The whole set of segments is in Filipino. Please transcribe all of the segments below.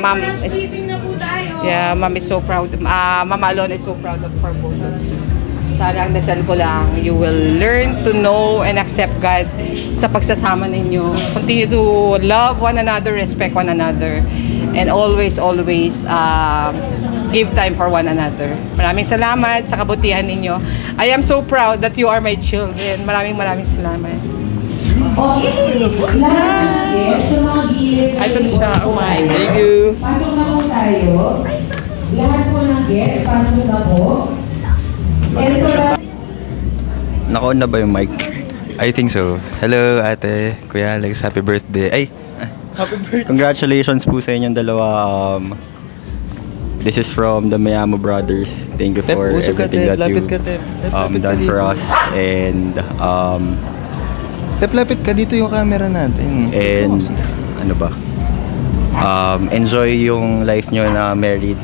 Mom is, yeah, Mom is so proud. Mama Alona is so proud of for both of you. Sana ang dasal ko lang, you will learn to know and accept God sa pagsasama ninyo. Continue to love one another, respect one another, and always give time for one another. Maraming salamat sa kabutihan ninyo. I am so proud that you are my children. Maraming salamat. Ito na siya. Oh my. Thank you. Pasok na po tayo. Lahat po ng guests, pasok na po. Naka-on na ba yung mic? I think so. Hello, ate. Kuya Alex, happy birthday. Ay! Happy birthday. Congratulations po sa inyong dalawa. This is from the Mayamo Brothers. Thank you for everything that you done for us. And lapit ka dito yung camera natin. And ano ba? Enjoy yung life nyo na married.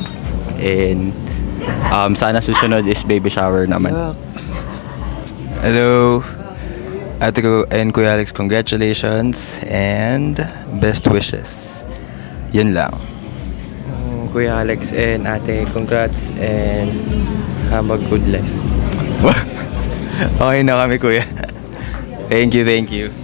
And sana susunod is baby shower naman. Hello, ate ko and Kuya Alex, congratulations and best wishes. Yun lang. Kuya Alex and ate, congrats and have a good life. Okay na kami, kuya. Thank you, thank you.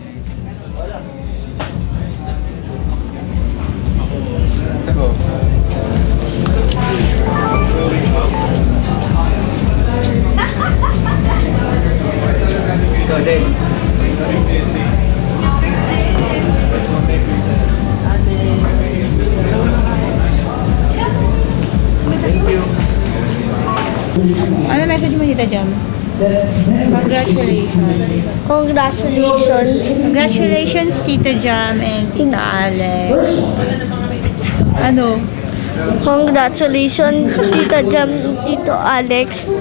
Ano message mo, Tita Jam? Congratulations. Congratulations. Congratulations, Tita Jam and Tita Alex. Ano? Congratulations, Tita Jam, Tito Alex.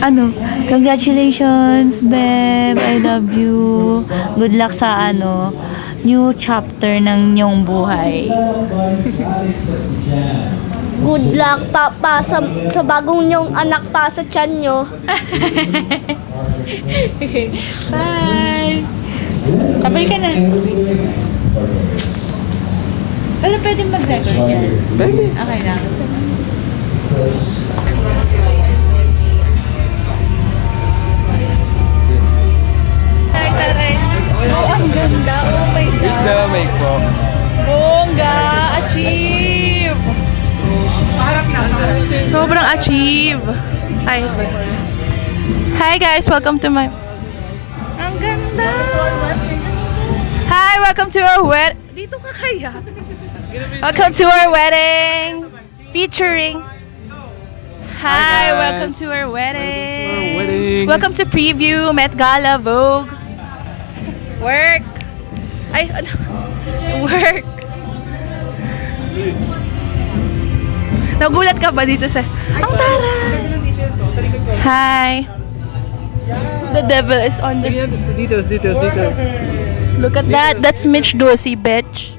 Ano? Congratulations, Beb. I love you. Good luck sa new chapter ng inyong buhay. Good luck pa sa bagong niyong anak pa sa tiyan nyo. Bye! Sabay ka na. Pero pwede mag-record yan? Pwede. Okay lang. Taray. Oh, ang ganda. Oh my God. Where's the mic po? Bongga! Achieve! Sobrang achieve. Ay, wait. Hi guys, welcome to my... Ang ganda! Hi, welcome to our wedding. Dito ka kaya? Welcome to our wedding. Featuring... Hi, welcome to our wedding. Welcome to Preview, Met Gala, Vogue. Work. Ay, ano? Work. Nagulat ka ba dito sa... Ang taray! Hi! The devil is on the... Details. Look at that! That's Mitch Dorsey, bitch!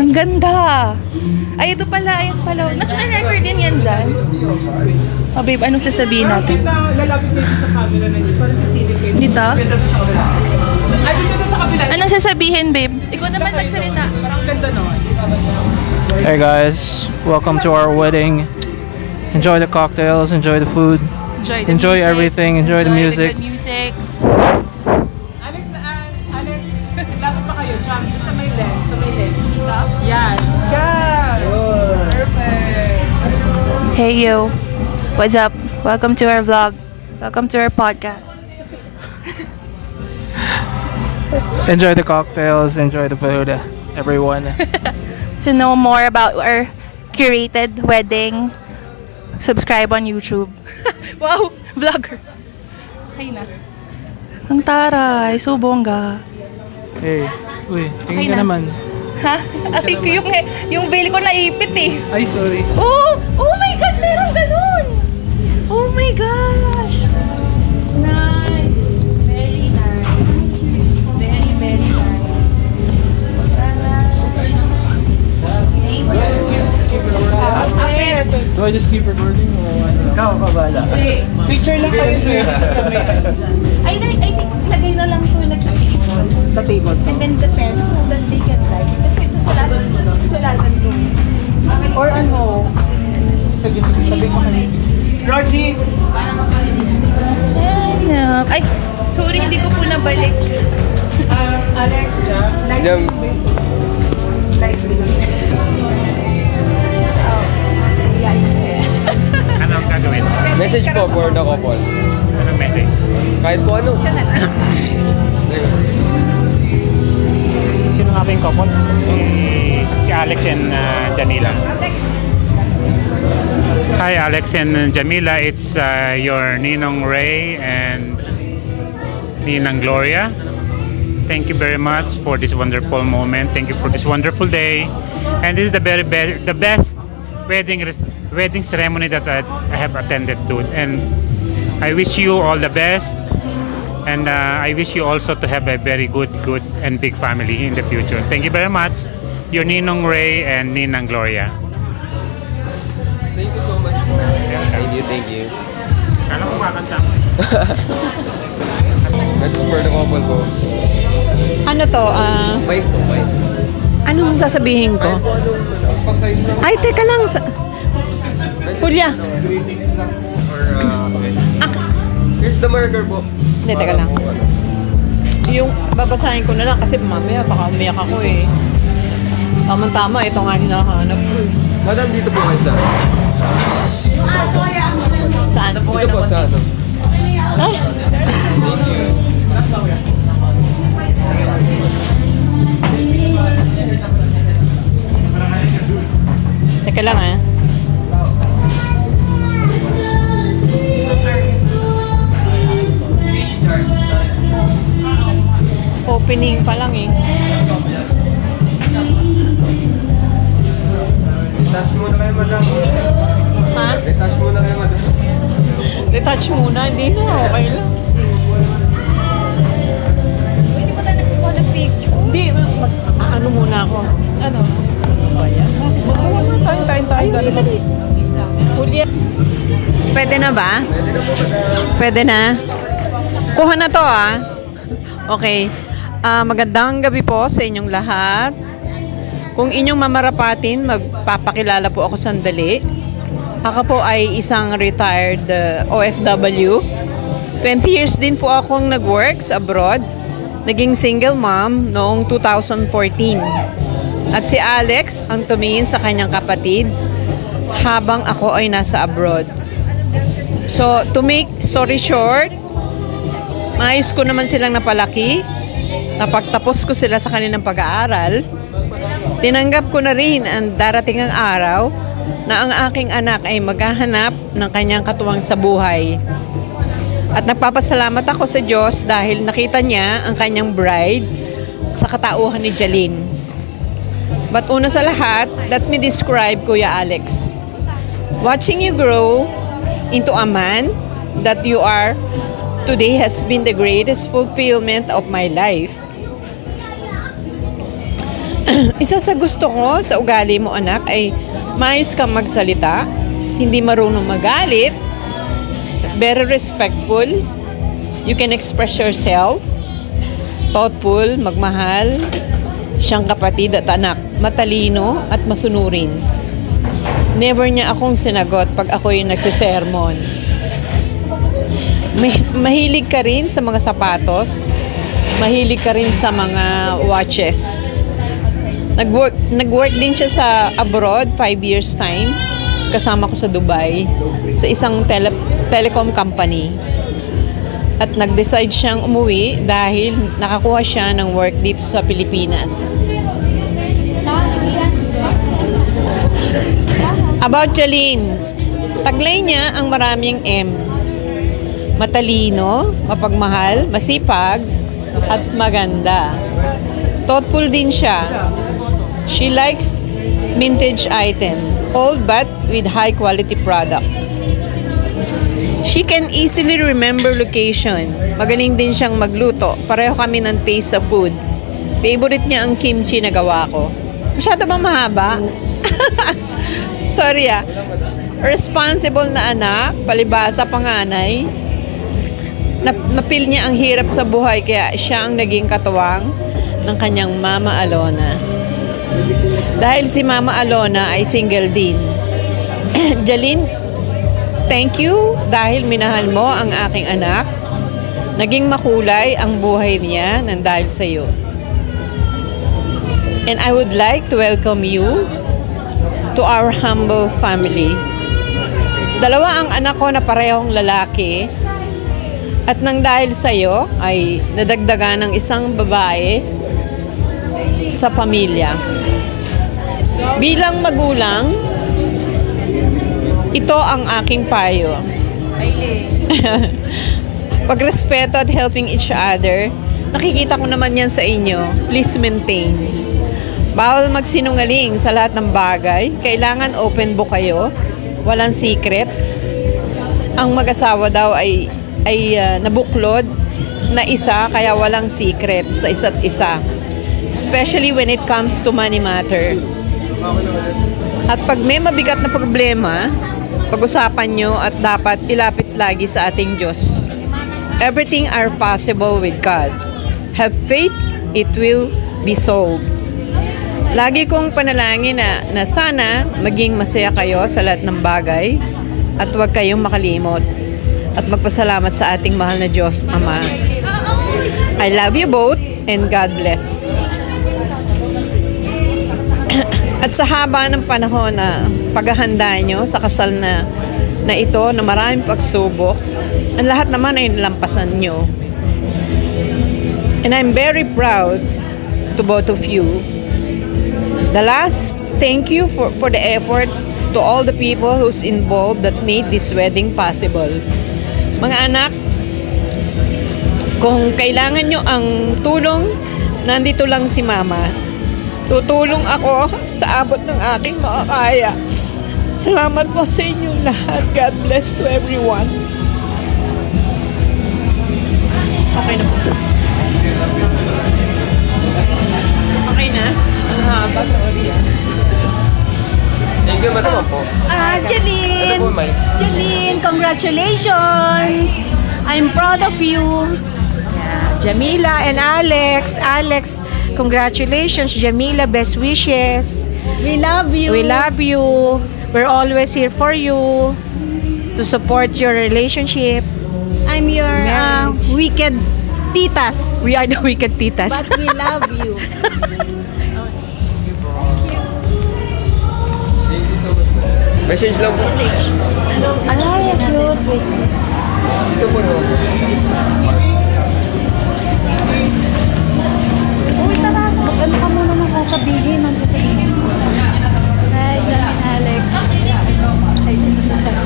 Ang ganda! Ay, ito pala, ayun pala. National record din yan dyan. Oh, babe, anong sasabihin natin? Dito? Anong sasabihin, babe? Ikaw naman magsalita. Hey guys, welcome to our wedding. Enjoy the cocktails, enjoy the food, enjoy everything, enjoy the music. The good music. Alex, dapat pa kayo, jump sa may lens, Yan. Perfect. Hey you, what's up? Welcome to our vlog. Welcome to our podcast. Enjoy the cocktails, enjoy the food, everyone. To know more about our curated wedding, subscribe on YouTube. Wow, vlogger. Hay na. Ang taray, so bongga. Hey, uy, tingin Okay ka na. naman. Ha? Ay, yung veil ko naipit eh. Ay, sorry. Oh! Oh my God! Meron ganun! Oh my gosh! Nice! Very nice. Very, very nice. Thank you. Do I just keep recording or ano? Ikaw, kabala. Picture lang kayo sa may. I think lagay na lang ito. and then the pen so that they can write. Kasi ito sulatan ko. Or ano? Sige, sabi mo kami. Rogie! Ay, sorry, hindi ko po nabalik. Alex, Jam. Anong gagawin? Message po for the couple. Anong message? Kahit po ano. Sino nga ba yung couple? Si Alex and Jamila. Hi Alex and Jamila, it's your Ninong Ray and Ninang Gloria. Thank you very much for this wonderful moment. Thank you for this wonderful day. And this is the the best wedding ceremony that I have attended to. And I wish you all the best. And I wish you also to have a very good and big family in the future. Thank you very much. Your Ninong Ray and Ninang Gloria. Thank you so much po. Thank you. Kala ko kakanta mo. Message for the couple po. Ano to? Bye po, bye. Anong sasabihin ko? Ay, teka lang. Julia. Here's the marker po. Hindi, teka lang. Yung babasahin ko na lang kasi mamaya baka umiyak ako eh. Tama-tama, ito nga hinahanap ko eh. Madam, dito po kayo saan? Saan? Dito po, saan? Ay! Teka lang ah. Opening pa lang eh. Retouch muna kayo, madam. Ha? Retouch muna kayo, madam. Retouch muna, hindi na. Okay lang. Hindi mo tayo nagkukuha ng picture. Hindi, ano muna ako. Ano? Tayo. Julia. Pwede na ba? Pwede na? Kuha na to ah. Okay. Magandang gabi po sa inyong lahat. Kung inyong mamarapatin, magpapakilala po ako sandali. Ako po ay isang retired OFW. 20 years din po akong nag-work sa abroad. Naging single mom noong 2014. At si Alex ang tumingin sa kanyang kapatid habang ako ay nasa abroad. So, to make story short, maayos ko naman silang napalaki. Napagtapos ko sila sa kanilang pag-aaral. Tinanggap ko na rin ang darating ang araw na ang aking anak ay maghahanap ng kanyang katuwang sa buhay. At nagpapasalamat ako sa Diyos dahil nakita niya ang kanyang bride sa katauhan ni Jalyn. But una sa lahat, let me describe Kuya Alex. Watching you grow into a man that you are today has been the greatest fulfillment of my life. Isa sa gusto ko sa ugali mo, anak, ay maayos kang magsalita, hindi marunong magalit, very respectful, you can express yourself, thoughtful, magmahal, siyang kapatid at anak, matalino at masunurin. Never niya akong sinagot pag ako'y nagsisermon. Mahilig ka rin sa mga sapatos, mahilig ka rin sa mga watches. Nag-work din siya sa abroad, 5 years time. Kasama ko sa Dubai, sa isang telecom company. At nag-decide siyang umuwi dahil nakakuha siya ng work dito sa Pilipinas. About Jalyn, taglay niya ang maraming M. Matalino, mapagmahal, masipag, at maganda. Thoughtful din siya. She likes vintage item, old but with high quality product. She can easily remember location. Magaling din siyang magluto. Pareho kami ng taste sa food. Favorite niya ang kimchi na gawa ko. Masyado bang mahaba? Sorry ah. Responsible na anak, palibasa panganay. Napil niya ang hirap sa buhay kaya siya ang naging katuwang. ng kanyang Mama Alona. Dahil si Mama Alona ay single din. Jalyn, thank you dahil minahal mo ang aking anak. Naging makulay ang buhay niya nang dahil sa iyo. And I would like to welcome you to our humble family. Dalawa ang anak ko na parehong lalaki. At nang dahil sa iyo ay nadagdagan ng isang babae sa pamilya. Bilang magulang, ito ang aking payo. Pagrespeto at helping each other, nakikita ko naman yan sa inyo. Please maintain. Bawal magsinungaling sa lahat ng bagay. Kailangan open book kayo. Walang secret. Ang mag-asawa daw ay nabuklod na isa, kaya walang secret sa isa't isa. Especially when it comes to money matter. At pag may mabigat na problema, pag-usapan nyo at dapat ilapit lagi sa ating Diyos. Everything are possible with God. Have faith, it will be solved. Lagi kong panalangin na sana maging masaya kayo sa lahat ng bagay at huwag kayong makalimot at magpasalamat sa ating mahal na Diyos Ama. I love you both and God bless. At sa haba ng panahon na paghahanda nyo sa kasal na ito na maraming pagsubok, ang lahat naman ay nalampasan nyo. And I'm very proud to both of you. The last, thank you for the effort to all the people who's involved that made this wedding possible. Mga anak, kung kailangan nyo ang tulong, nandito lang si Mama. Tutulong ako sa abot ng aking makakaya. Salamat po sa inyong lahat. God bless to everyone. Okay na po. Okay na? Ang haba, sorry. Thank you, madam po. Jalyn! Ito po, Mike. Jalyn, congratulations! I'm proud of you. Jamila and Alex. Alex, congratulations. Jamila, best wishes. We love you. We love you. We're always here for you to support your relationship. I'm your wicked titas. We are the wicked titas. But we love you. Message lang po. Ay, cute. Ito po, no? Uy, tara. Mag-ano ka muna nang sasabihin. Nandun sa inyo. Hi, Alex.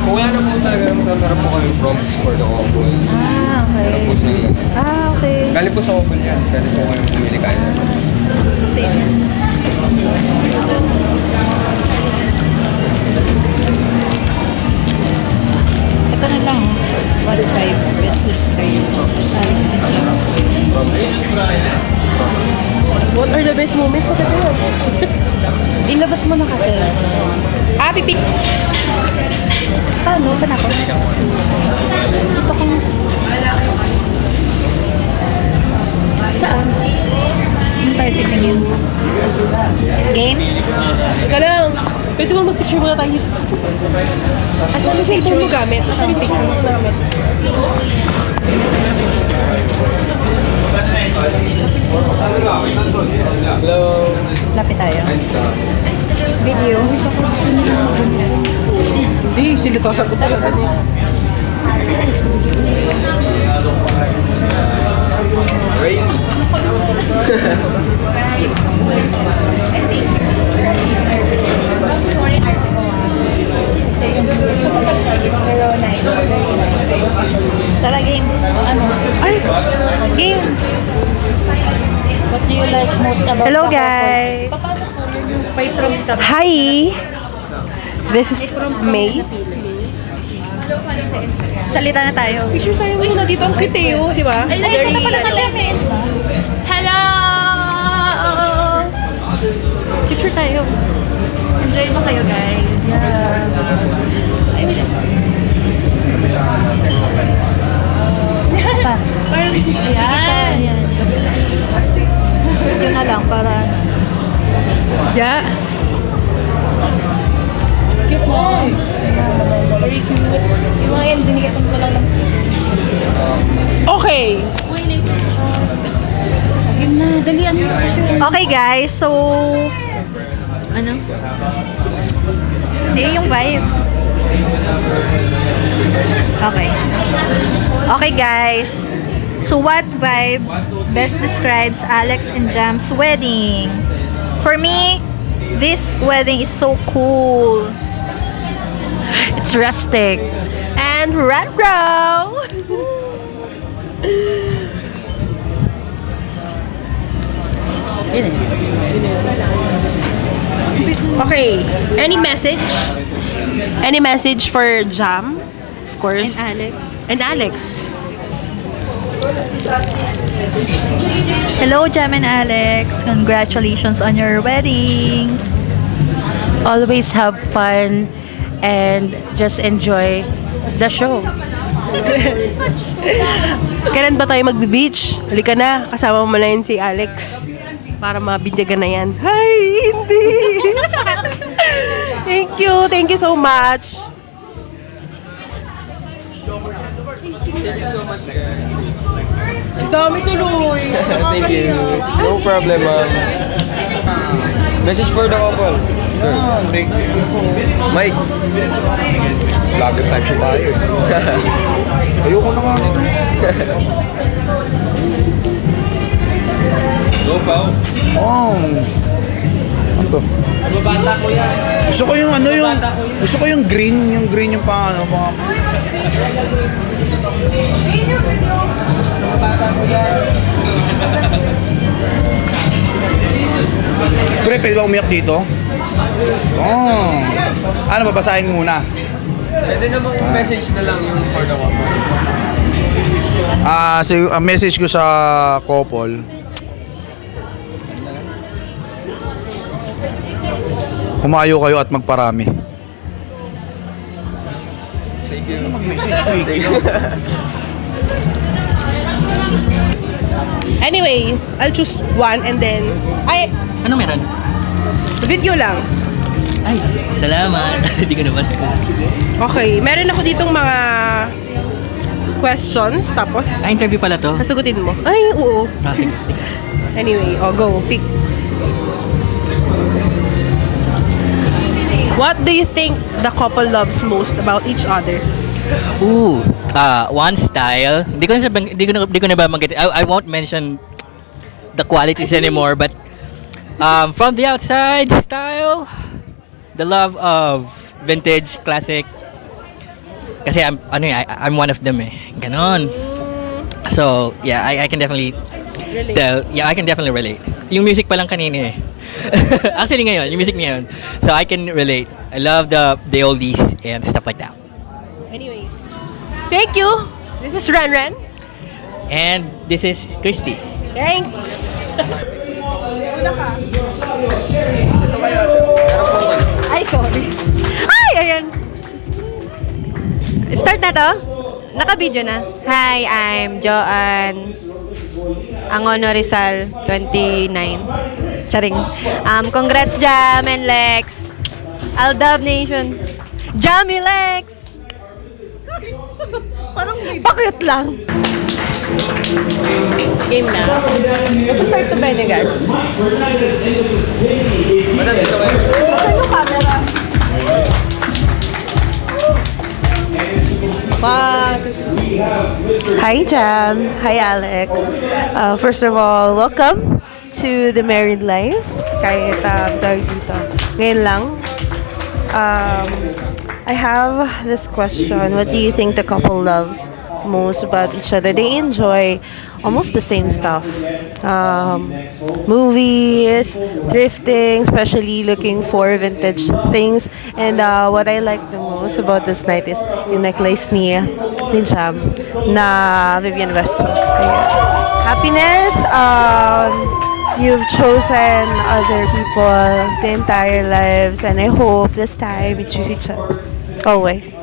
Kung ano po talaga, masarap po kami prompts for the couple. Ah, okay. Meron po silang okay. galing po sa couple yan. Galing po kami pumili kaya. Ito na lang. 1.5 best describes Alex and James. What are the best moments? What are they? Ilabas mo na kasi. Pipi. Paano? Saan ako? Ito kong... Saan? Ano tayo titingin? Game? Teka lang. Pwede mo mag-picture muna tayo. Asa sa cellphone mo gamit? Asa yung picture mo gamit? Hello. Lapit tayo. Video. Hindi, silitosan ko talaga din. Rainy. Tara, game. Ano? Ay! Game! What do you like most about Hello, the couple? guys. Hi! This is May. Salita na tayo. Picture tayo muna dito. Ang cute eh, di ba? Ay, ito na pala sa lemin. Hello! Picture tayo. Enjoy mo kayo, guys. Yeah. Ay, wait. Parang, ayan. Medyo na lang para ano. Yeah. Cute mo. Very cute. Yung mga yan, binigatan ko lang ng sticker. Okay. Uy, later. Game na, dalian mo. Okay guys, so... Ano? Hindi, yung vibe. Okay. Okay guys. So what vibe best describes Alex and Jam's wedding? For me, this wedding is so cool. It's rustic and retro. Okay. Any message? Any message for Jam? Of course. And Alex. And Alex. Hello, Jam and Alex. Congratulations on your wedding. Always have fun and just enjoy the show. Kailan ba tayo magbe-beach? Halika na, kasama mo na yun si Alex. Para mabinyagan na yan. Hi, hindi! Thank you so much. Thank you so much, guys. Ang dami tuloy. Thank you. No problem, ma'am. Message for the couple. Sir. Thank you. Mike. Vlogger type siya tayo. Ayoko na nga nito. Go, Pao. Oh. Ano to? Mabata ko yan. Gusto ko yung ano yung gusto ko yung green yung pang ano pang Pre, pwede ba umiyak dito? Oh. Ano, babasahin mo muna? Pwede namang message na lang yung for the couple. So ang message ko sa couple, humayo kayo at magparami. Thank you. Mag-message ko Anyway, I'll choose one and then... Ay! Ano meron? Video lang. Ay, salamat. Hindi ko naman. Okay, meron ako ditong mga questions, tapos... interview pala to? Nasagutin mo. Ay, oo. Sige. Anyway, go. Pick. What do you think the couple loves most about each other? Ooh, one style. Hindi ko na ba mag-get. I won't mention the qualities anymore, but from the outside, style, the love of vintage, classic. Kasi I'm one of them eh. Ganon. So, yeah, I can definitely tell. Yeah, I can definitely relate. Yung music pa lang kanina eh. Actually ngayon, yung music ngayon. So I can relate. I love the oldies and stuff like that. Anyways, thank you. This is Ren. And this is Christy. Thanks. Ay, sorry. Ay, ayan. Start na to? Naka-video na. Hi, I'm Joanne Angono Rizal, 29. Charing. Congrats, Jam and Lex. Aldab Nation. Jammy Lex! Parang bakit lang? Game na. Let's start to Benegar. Madam, dito kayo. Saan yung camera? Hi, Jam. Hi, Alex. First of all, welcome to the married life. Kahit dahil dito. Ngayon lang. I have this question. What do you think the couple loves most about each other? They enjoy almost the same stuff. Movies, thrifting, especially looking for vintage things. And what I like the most about this night is yung necklace ni Jam na Vivienne Westwood. Happiness, you've chosen other people the entire lives, and I hope this time you choose each other. Always.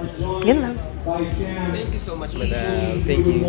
Yun lang. Thank you so much, madam. Thank you.